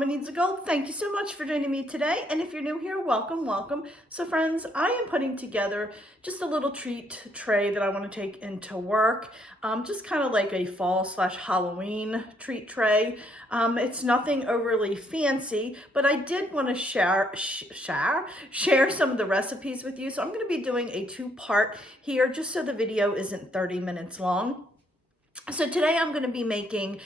Mama Needs a Goal. Thank you so much for joining me today. And if you're new here, welcome, welcome. So friends, I am putting together just a little treat tray that I want to take into work. Just kind of like a fall/Halloween treat tray. It's nothing overly fancy, but I did want to share some of the recipes with you. So I'm going to be doing a two-part here just so the video isn't 30 minutes long. So today I'm going to be making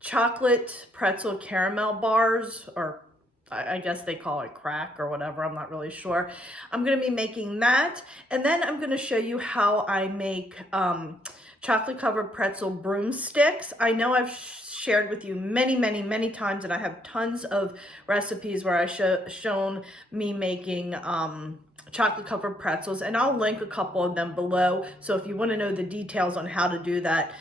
chocolate pretzel caramel bars, or I guess they call it crack or whatever, I'm not really sure. I'm going to be making that, and then I'm going to show you how I make chocolate covered pretzel broomsticks. I know I've shared with you many times, and I have tons of recipes where I've shown me making chocolate covered pretzels, and I'll link a couple of them below. So if you want to know the details on how to do that,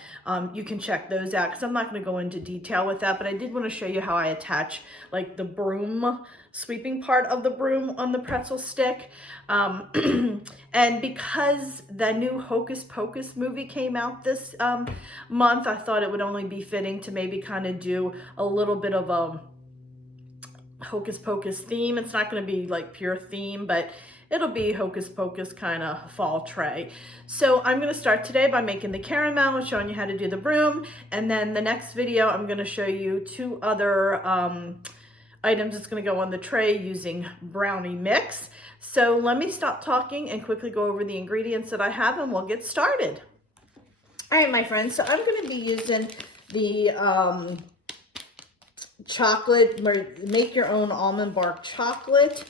you can check those out, because I'm not going to go into detail with that, but I did want to show you how I attach like the broom sweeping part of the broom on the pretzel stick. And because the new Hocus Pocus movie came out this month, I thought it would only be fitting to maybe kind of do a little bit of a Hocus Pocus theme. It's not going to be like pure theme, but it'll be Hocus Pocus kind of fall tray. So I'm going to start today by making the caramel and showing you how to do the broom. And then the next video, I'm going to show you two other items that's going to go on the tray using brownie mix. So let me stop talking and quickly go over the ingredients that I have, and we'll get started. All right, my friends, so I'm going to be using the chocolate, make your own almond bark chocolate.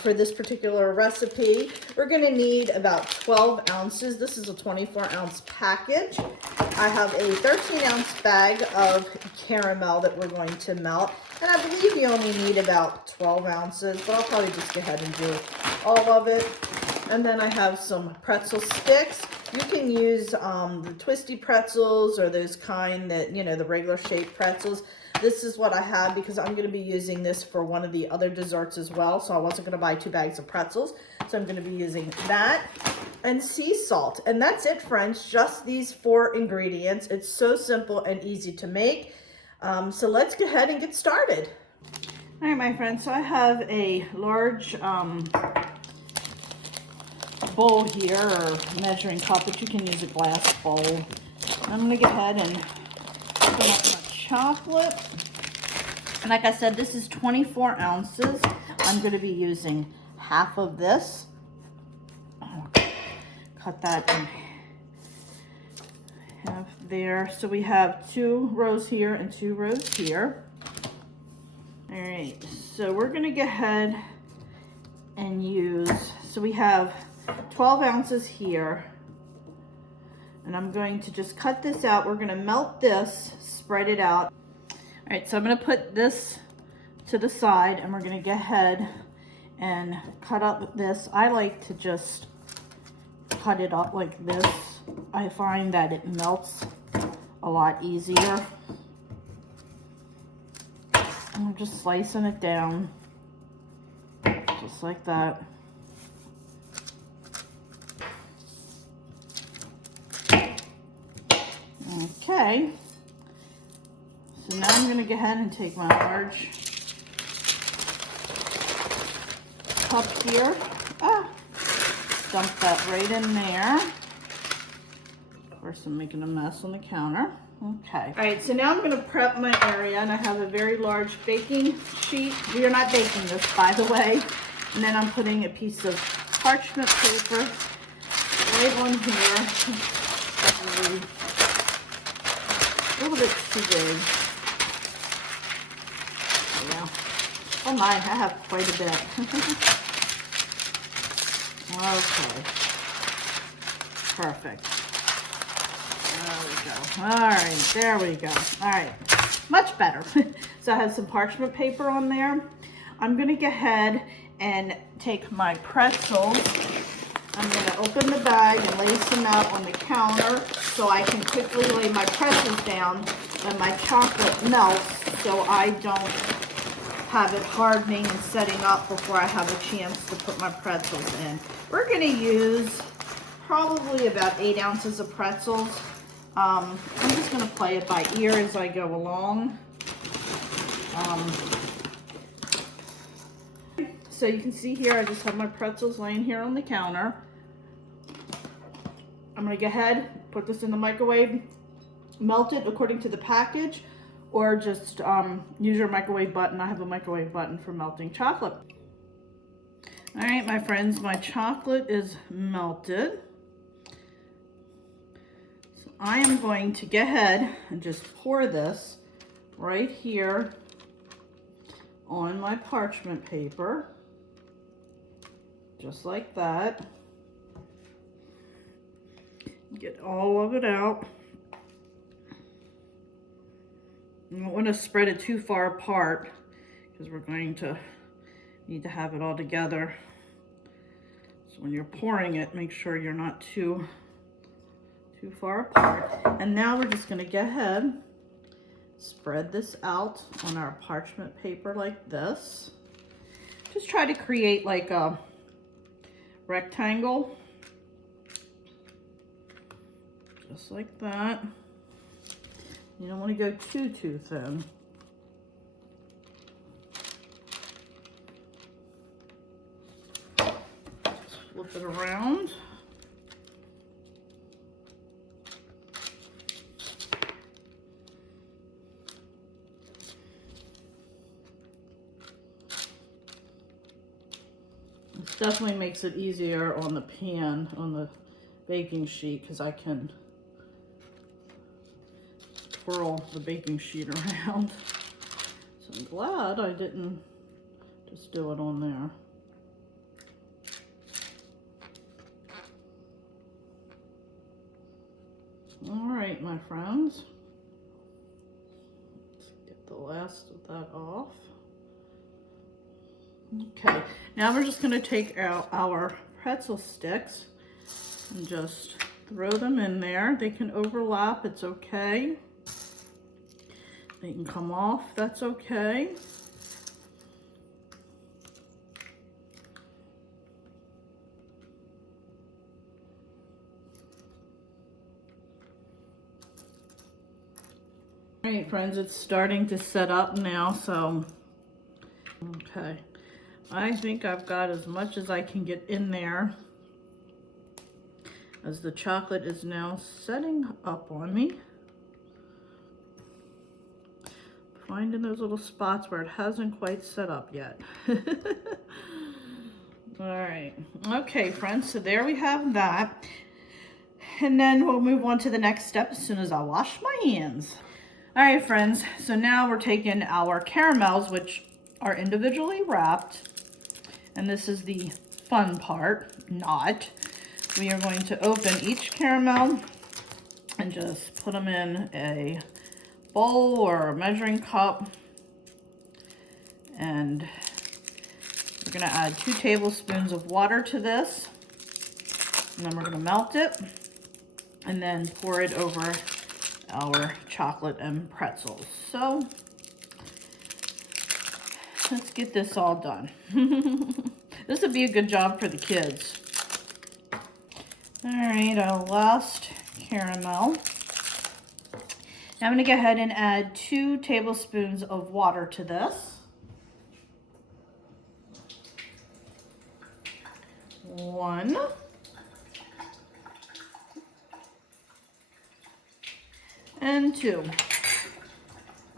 For this particular recipe, we're going to need about 12 ounces. This is a 24-ounce package. I have a 13-ounce bag of caramel that we're going to melt, and I believe you only need about 12 ounces, but I'll probably just go ahead and do all of it. And then I have some pretzel sticks. You can use the twisty pretzels, or those kind that, you know, the regular shaped pretzels. This is what I have because I'm going to be using this for one of the other desserts as well. So I wasn't going to buy 2 bags of pretzels. So I'm going to be using that and sea salt. And that's it, friends. Just these 4 ingredients. It's so simple and easy to make. So let's go ahead and get started. All right, my friends. So I have a large bowl here, or measuring cup, but you can use a glass bowl. I'm going to go ahead and open up my chocolate. And like I said, this is 24 ounces. I'm going to be using half of this. Cut that in half there. So we have 2 rows here and 2 rows here. All right, so we're going to go ahead and use, so we have 12 ounces here. And I'm going to just cut this out. We're going to melt this, spread it out. All right, so I'm going to put this to the side, and we're going to go ahead and cut up this. I like to just cut it up like this. I find that it melts a lot easier. And I'm just slicing it down, just like that. Okay, so now I'm going to go ahead and take my large cup here, dump that right in there. Of course, I'm making a mess on the counter. Okay, all right, so now I'm going to prep my area, and I have a very large baking sheet. We are not baking this, by the way. And then I'm putting a piece of parchment paper right on here. A little bit too big. Yeah. Oh my, I have quite a bit. Okay. Perfect. There we go. All right, there we go. All right, much better. So I have some parchment paper on there. I'm gonna go ahead and take my pretzels. I'm going to open the bag and lace them out on the counter so I can quickly lay my pretzels down when my chocolate melts, so I don't have it hardening and setting up before I have a chance to put my pretzels in. We're going to use probably about 8 ounces of pretzels. I'm just going to play it by ear as I go along. So you can see here, I just have my pretzels laying here on the counter. I'm gonna go ahead, put this in the microwave, melt it according to the package, or just use your microwave button. I have a microwave button for melting chocolate. All right, my friends, my chocolate is melted. So I am going to go ahead and just pour this right here on my parchment paper, just like that. Get all of it out. You don't want to spread it too far apart because we're going to need to have it all together. So when you're pouring it, make sure you're not too far apart. And now we're just going to go ahead, spread this out on our parchment paper like this. Just try to create like a rectangle. Just like that. You don't want to go too thin. Just flip it around. This definitely makes it easier on the pan, on the baking sheet, because I can twirl the baking sheet around. So I'm glad I didn't just do it on there. All right, my friends. Let's get the last of that off. Okay, now we're just going to take out our pretzel sticks and just throw them in there. They can overlap, it's okay. They can come off, that's okay. All right, friends, it's starting to set up now, so, okay. I think I've got as much as I can get in there, as the chocolate is now setting up on me. Finding those little spots where it hasn't quite set up yet. All right, okay, friends, so there we have that. And then we'll move on to the next step as soon as I wash my hands. All right, friends, so now we're taking our caramels, which are individually wrapped. And this is the fun part, not. We are going to open each caramel and just put them in a bowl or a measuring cup. And we're going to add 2 tablespoons of water to this. And then we're going to melt it and then pour it over our chocolate and pretzels. So let's get this all done. This would be a good job for the kids. All right, our last caramel. Now I'm going to go ahead and add 2 tablespoons of water to this. 1. And 2.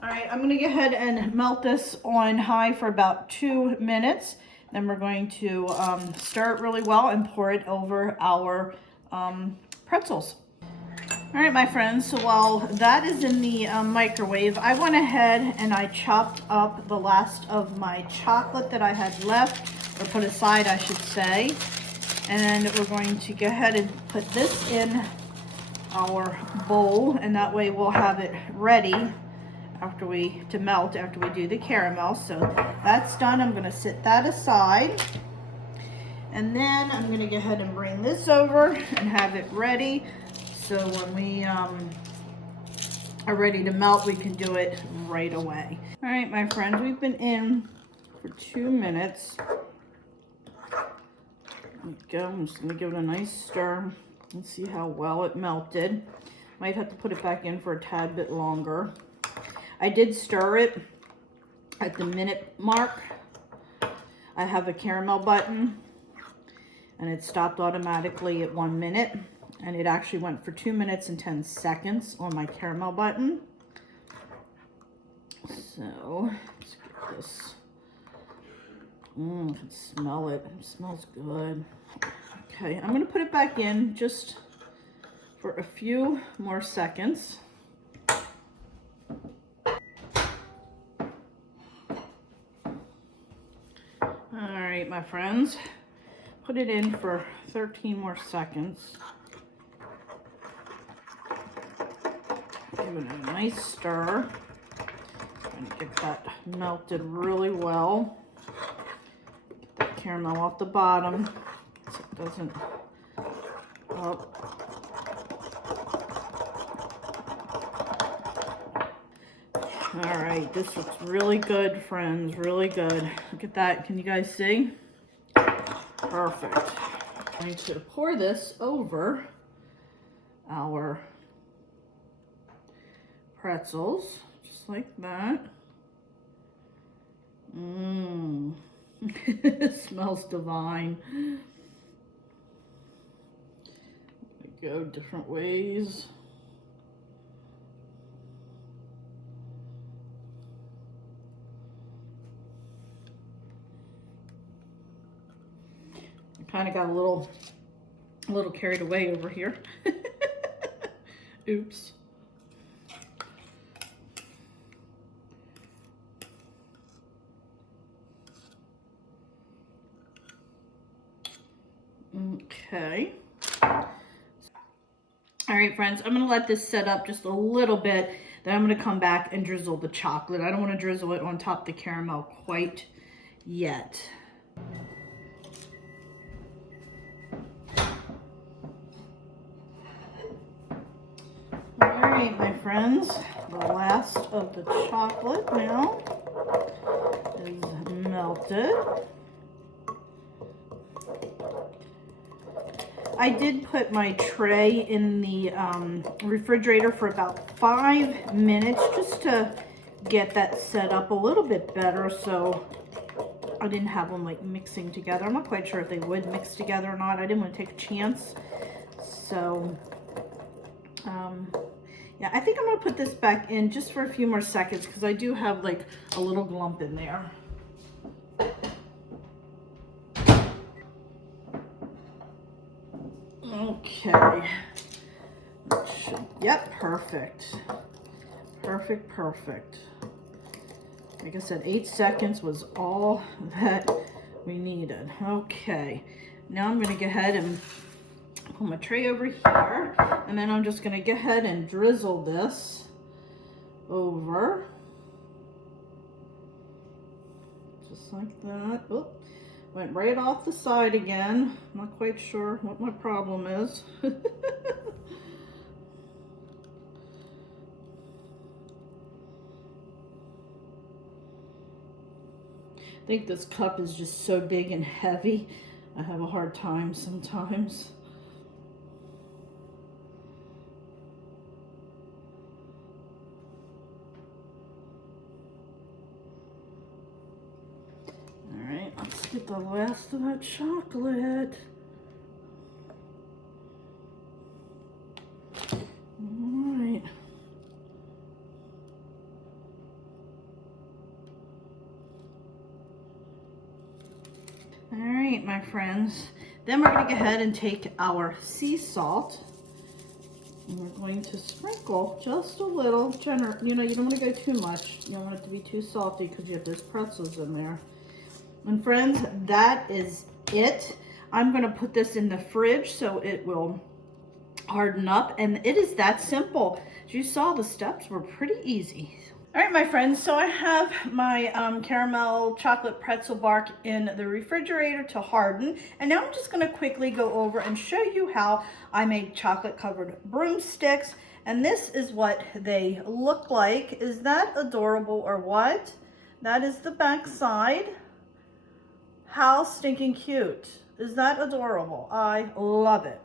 All right, I'm going to go ahead and melt this on high for about 2 minutes. Then we're going to stir it really well and pour it over our pretzels. All right, my friends, so while that is in the microwave, I went ahead and I chopped up the last of my chocolate that I had left, or put aside, I should say. And we're going to go ahead and put this in our bowl, and that way we'll have it ready to melt after we do the caramel. So that's done. I'm going to set that aside. And then I'm going to go ahead and bring this over and have it ready. So when we are ready to melt, we can do it right away. All right, my friends, we've been in for 2 minutes. There we go. I'm just going to give it a nice stir and see how well it melted. Might have to put it back in for a tad bit longer. I did stir it at the minute mark, I have a caramel button, and it stopped automatically at 1 minute, and it actually went for 2 minutes and 10 seconds on my caramel button. So let's get this. I can smell it. It smells good. Okay, I'm gonna put it back in just for a few more seconds. All right, my friends, put it in for 13 more seconds. Give it a nice stir and get that melted really well. Get that caramel off the bottom so it doesn't. Oh. All right, this looks really good, friends, really good. Look at that, can you guys see? Perfect. I'm going to pour this over our pretzels, just like that. It smells divine. Go different ways. Kind of got a little carried away over here. Oops. Okay. All right, friends, I'm gonna let this set up just a little bit. Then I'm gonna come back and drizzle the chocolate. I don't want to drizzle it on top of the caramel quite yet. All right, my friends, the last of the chocolate now is melted. I did put my tray in the refrigerator for about 5 minutes just to get that set up a little bit better, so I didn't have them like mixing together. I'm not quite sure if they would mix together or not. I didn't want to take a chance. So yeah, I think I'm gonna put this back in just for a few more seconds because I do have like a little glump in there. Okay. Yep, perfect. Perfect, perfect. Like I said, 8 seconds was all that we needed. Okay. Now I'm gonna go ahead and put my tray over here, and then I'm just gonna go ahead and drizzle this over. Just like that. Oh, went right off the side again. Not quite sure what my problem is. I think this cup is just so big and heavy. I have a hard time sometimes. All right, let's get the last of that chocolate. All right. All right, my friends. Then we're going to go ahead and take our sea salt, and we're going to sprinkle just a little. You know, you don't want to go too much. You don't want it to be too salty because you have those pretzels in there. And friends, that is it. I'm going to put this in the fridge so it will harden up, and it is that simple. As you saw, the steps were pretty easy. All right, my friends, so I have my caramel chocolate pretzel bark in the refrigerator to harden, and now I'm just going to quickly go over and show you how I make chocolate covered broomsticks. And this is what they look like. Is that adorable or what? That is the back side. How stinking cute. Is that adorable? I love it.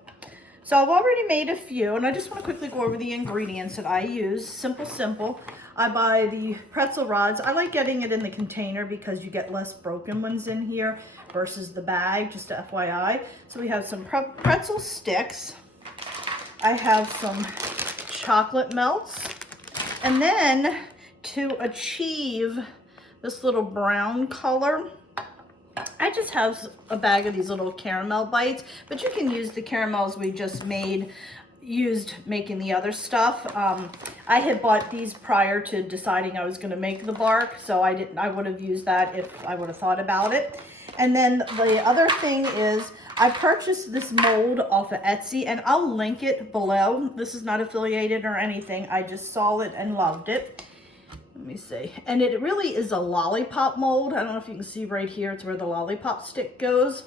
So I've already made a few, and I just want to quickly go over the ingredients that I use. Simple. I buy the pretzel rods. I like getting it in the container because you get less broken ones in here versus the bag, just FYI. So we have some pretzel sticks. I have some chocolate melts. And then to achieve this little brown color, I just have a bag of these little caramel bites, but you can use the caramels we just used making the other stuff. I had bought these prior to deciding I was going to make the bark, so I would have used that if I would have thought about it. And then the other thing is I purchased this mold off of Etsy, and I'll link it below. This is not affiliated or anything. I just saw it and loved it. Let me see. And it really is a lollipop mold. I don't know if you can see right here. It's where the lollipop stick goes.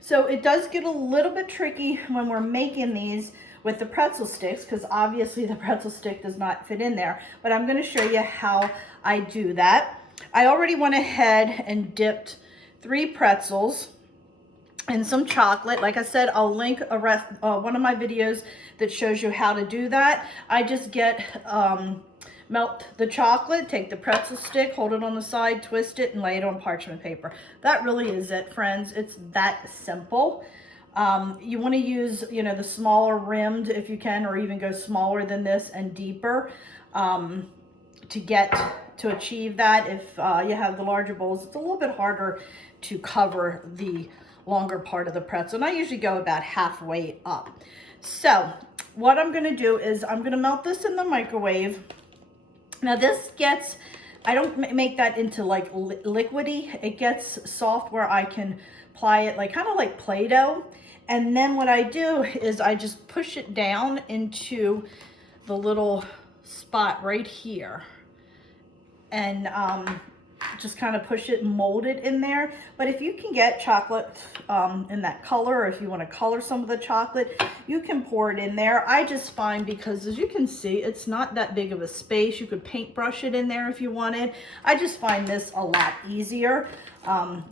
So it does get a little bit tricky when we're making these with the pretzel sticks, because obviously the pretzel stick does not fit in there. But I'm going to show you how I do that. I already went ahead and dipped 3 pretzels in some chocolate. Like I said, I'll link one of my videos that shows you how to do that. I just melt the chocolate, take the pretzel stick, hold it on the side, twist it, and lay it on parchment paper. That really is it, friends. It's that simple. You want to use, the smaller rimmed if you can, or even go smaller than this and deeper to achieve that. If you have the larger bowls, it's a little bit harder to cover the longer part of the pretzel. And I usually go about halfway up. So what I'm going to do is I'm going to melt this in the microwave. Now this I don't make that into like liquidy. It gets soft where I can apply it kind of like Play-Doh. And then what I do is I just push it down into the little spot right here. And just kind of push it and mold it in there. But if you can get chocolate in that color, or if you want to color some of the chocolate, you can pour it in there. I just find, because as you can see, it's not that big of a space. You could paintbrush it in there if you wanted. I just find this a lot easier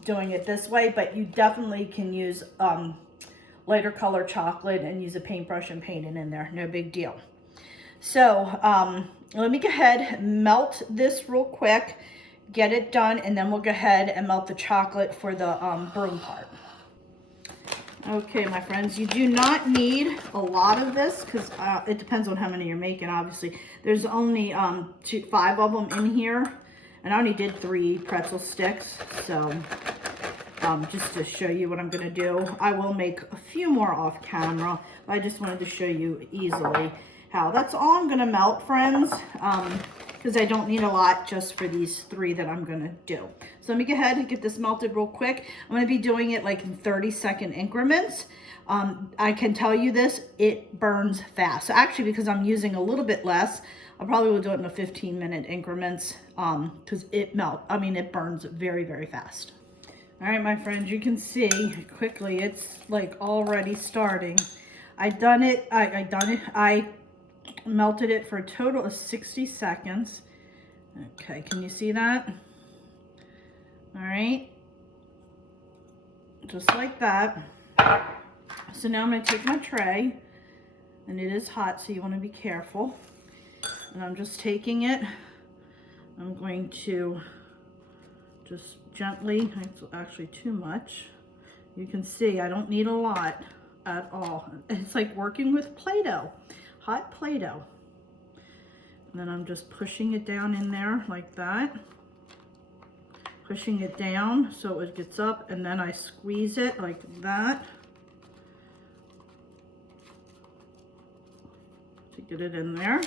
doing it this way, but you definitely can use lighter color chocolate and use a paintbrush and paint it in there. No big deal. So let me go ahead, melt this real quick, get it done, and then we'll go ahead and melt the chocolate for the broom part. Okay, my friends, you do not need a lot of this because it depends on how many you're making, obviously. There's only 5 of them in here, and I only did 3 pretzel sticks, so just to show you what I'm going to do. I will make a few more off camera, but I just wanted to show you easily how. That's all I'm going to melt, friends. Because I don't need a lot just for these 3 that I'm going to do. So let me go ahead and get this melted real quick. I'm going to be doing it like in 30-second increments. I can tell you this, it burns fast. So actually, because I'm using a little bit less, I probably will do it in the 15-minute increments because it burns very, very fast. All right, my friends, you can see quickly it's like already starting. I melted it for a total of 60 seconds. Okay, can you see that? All right, just like that. So now I'm going to take my tray, and it is hot, so you want to be careful. And I'm just taking it. I'm going to just gently, it's actually too much. You can see I don't need a lot at all. It's like working with Play-Doh. Hot Play-Doh. And then I'm just pushing it down in there like that. Pushing it down so it gets up, and then I squeeze it like that to get it in there.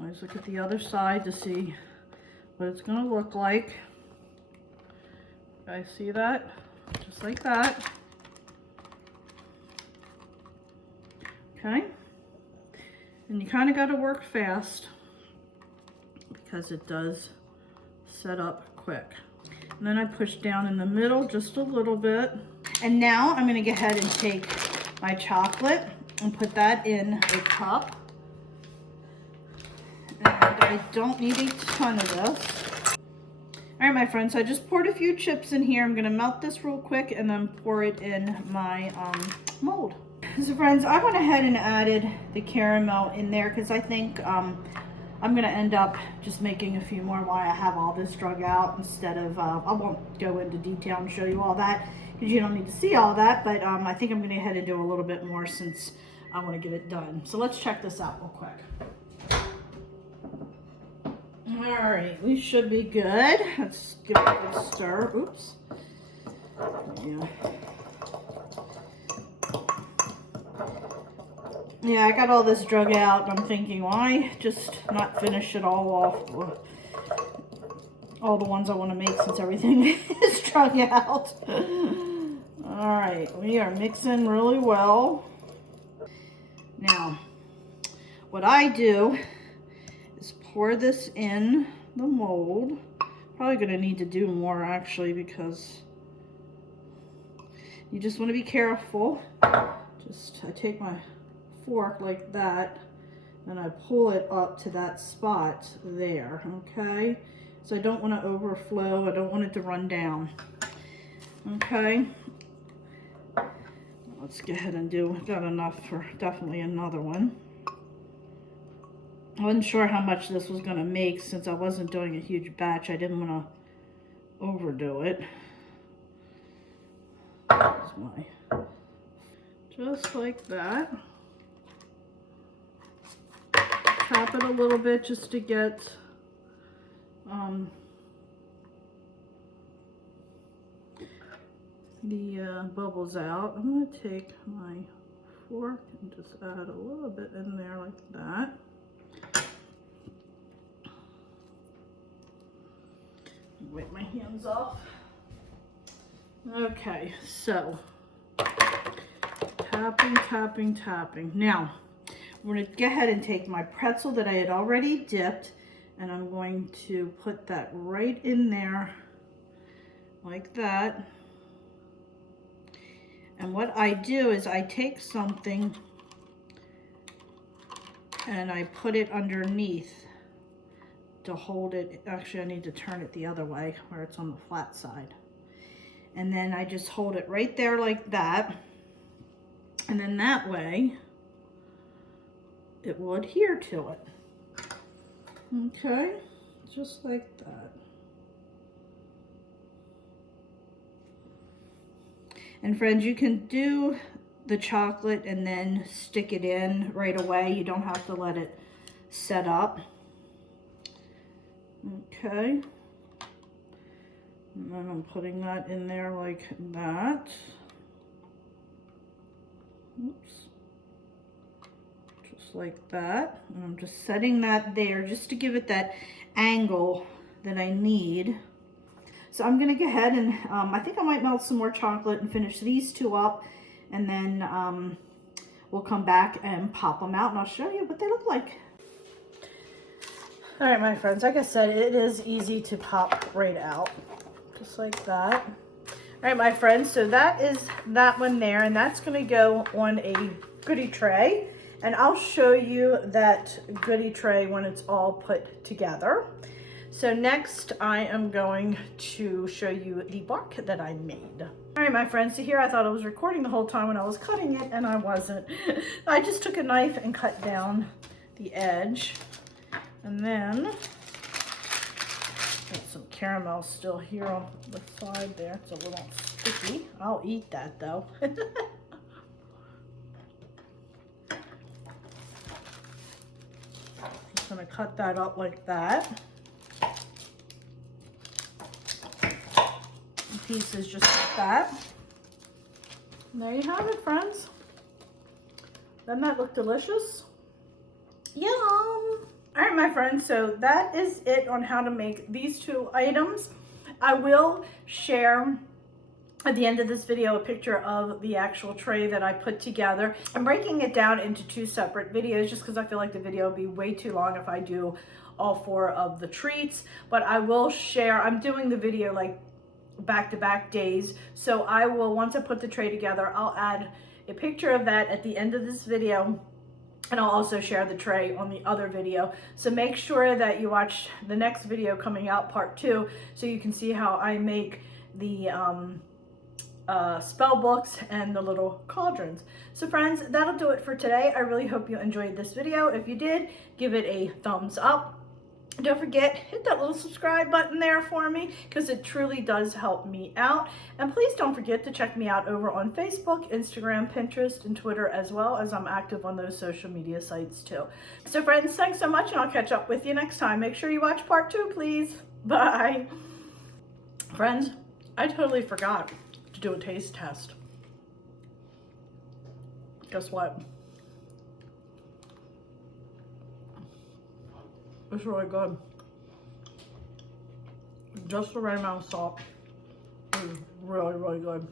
Always look at the other side to see what it's going to look like. You guys see that? Just like that. Okay. And you kind of got to work fast because it does set up quick. And then I push down in the middle just a little bit. And now I'm going to go ahead and take my chocolate and put that in a cup. And I don't need a ton of this. All right, my friends, so I just poured a few chips in here. I'm going to melt this real quick and then pour it in my mold. So friends, I went ahead and added the caramel in there because I think I'm going to end up just making a few more while I have all this drug out instead of, I won't go into detail and show you all that because you don't need to see all that, but I think I'm going to go ahead and do a little bit more since I want to get it done. So let's check this out real quick. All right, we should be good. Let's give it a good stir. Oops. Yeah. Yeah, I got all this drug out. I'm thinking, why just not finish it all off? All the ones I want to make since everything is drug out. All right, we are mixing really well. Now, what I do is pour this in the mold. Probably going to need to do more actually because you just want to be careful. I take my fork like that and I pull it up to that spot there, okay? So I don't want to overflow, I don't want it to run down, okay? Let's go ahead and got enough for definitely another one. I wasn't sure how much this was going to make since I wasn't doing a huge batch. I didn't want to overdo it. Just like that. Tap it a little bit just to get the bubbles out. I'm going to take my fork and just add a little bit in there like that. Wipe my hands off. Okay, so tapping, tapping, tapping. Now, I'm going to go ahead and take my pretzel that I had already dipped, and I'm going to put that right in there like that. And what I do is I take something and I put it underneath to hold it. Actually, I need to turn it the other way where it's on the flat side. And then I just hold it right there like that. And then that way it will adhere to it. Okay, just like that. And friends, you can do the chocolate and then stick it in right away. You don't have to let it set up. Okay. And then I'm putting that in there like that. Oops. Just like that. And I'm just setting that there just to give it that angle that I need. So I'm going to go ahead and I think I might melt some more chocolate and finish these two up. And then we'll come back and pop them out and I'll show you what they look like. All right, my friends, like I said, it is easy to pop right out. Just like that. All right, my friends, so that is that one there, and that's going to go on a goodie tray. And I'll show you that goodie tray when it's all put together. So next, I am going to show you the bark that I made. All right, my friends, so here I thought I was recording the whole time when I was cutting it, and I wasn't. I just took a knife and cut down the edge. And then, got some caramel still here on the side there. It's a little sticky. I'll eat that though. Just gonna cut that up like that. Pieces just like that. And there you have it, friends. Doesn't that look delicious? Yum! All right, my friends, so that is it on how to make these two items. I will share at the end of this video a picture of the actual tray that I put together. I'm breaking it down into two separate videos just because I feel like the video would be way too long if I do all four of the treats, but I will share. I'm doing the video like back-to-back days, so I will, once I put the tray together, I'll add a picture of that at the end of this video, and I'll also share the tray on the other video. So make sure that you watch the next video coming out, part 2, so you can see how I make the spell books and the little cauldrons. So friends, that'll do it for today. I really hope you enjoyed this video. If you did, give it a thumbs up. Don't forget, hit that little subscribe button there for me because it truly does help me out. And please don't forget to check me out over on Facebook, Instagram, Pinterest, and Twitter, as well as I'm active on those social media sites too. So friends, thanks so much, and I'll catch up with you next time. Make sure you watch part 2, please. Bye. Friends, I totally forgot to do a taste test. Guess what? It's really good. Just the right amount of salt. It's really, really good.